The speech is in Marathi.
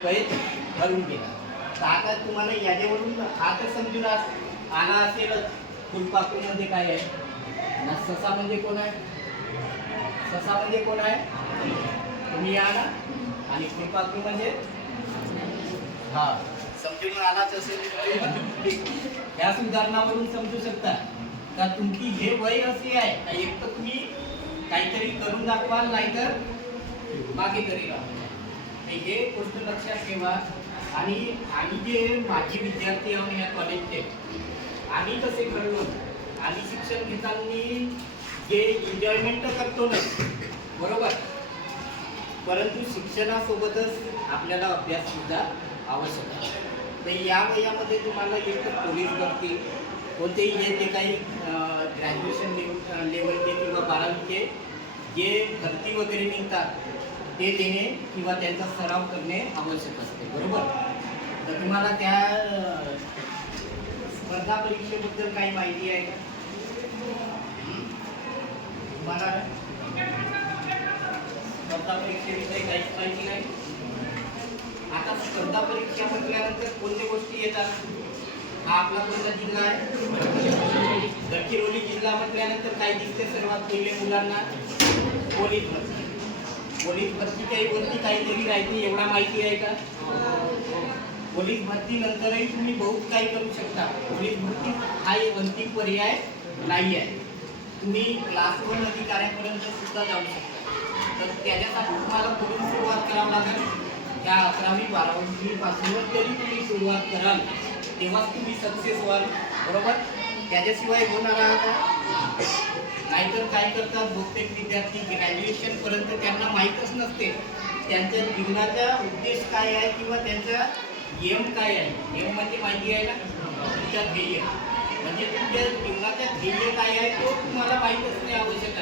कैद घालून गेला. तर आता तुम्हाला याच्यावरून हा तर समजून आला असेलच फुलपाखरू म्हणजे काय आहे ना. ससा म्हणजे कोण आहे? ससा म्हणजे कोण आहे? तुम्ही या ना. आणि फुलपाखरू म्हणजे हा समजून आलाच असेल. या उदाहरणावरून समजू शकता का तुमची हे वय असे आहे का एक तर तुम्ही काहीतरी करून दाखवाल नाहीतर मागे तरी राहा. हे गोष्ट लक्षात ठेवा. आणि आम्ही जे माजी विद्यार्थी आहोत या कॉलेजचे, आम्ही कसे घडलो, आम्ही शिक्षण घेताना जे एन्जॉयमेंट करतो ना, बरोबर, परंतु शिक्षणासोबतच आपल्याला अभ्यास सुद्धा आवश्यक आहे. तर या वयामध्ये तुम्हाला एक तर पोलीस भरती कोणतेही हे जे काही ग्रॅज्युएशन लेवलचे किंवा 12वीचे जे भरती वगैरे निघतात ते देणे किंवा त्यांचा सराव करणे आवश्यक असते, बरोबर. तर तुम्हाला त्या स्पर्धा परीक्षेबद्दल काही माहिती आहे का? तुम्हाला स्पर्धा परीक्षेविषयी काहीच माहिती नाही. आता स्पर्धा परीक्षा म्हटल्यानंतर कोणत्या गोष्टी येतात? हा आपला कोणता जिल्हा आहे? गडचिरोली जिल्हा म्हटल्यानंतर काय दिसते सर्वात पहिले मुलांना? पोलीस भरती. पोलीस भरतीच्या वरती काहीतरी राहते एवढा माहिती आहे का? पोलीस भरती नंतरही तुम्ही बहुत काही करू शकता. पोलीस भरती हा एक अंतिम पर्याय नाही आहे. तुम्ही क्लास 1 अधिकाऱ्यापर्यंत सुद्धा जाऊ शकता. तर त्याच्यासाठी तुम्हाला कुठून सुरुवात करावी लागेल? त्या 11वी 12वी पासूनच जरी तुम्ही सुरुवात कराल तेव्हाच तुम्ही सक्सेस व्हाल, बरोबर. त्याच्याशिवाय होणार आहे का? नाहीतर काय करतात बहुतेक विद्यार्थी ग्रॅज्युएशनपर्यंत त्यांना माहीतच नसते त्यांच्या जीवनाचा उद्देश काय आहे किंवा त्यांचा एम काय आहे. एम म्हणजे माहिती आहे ना, तुमच्या ध्येय. म्हणजे तुमच्या जीवनाचा ध्येय काय आहे तो तुम्हाला माहीतच नाही आवश्यक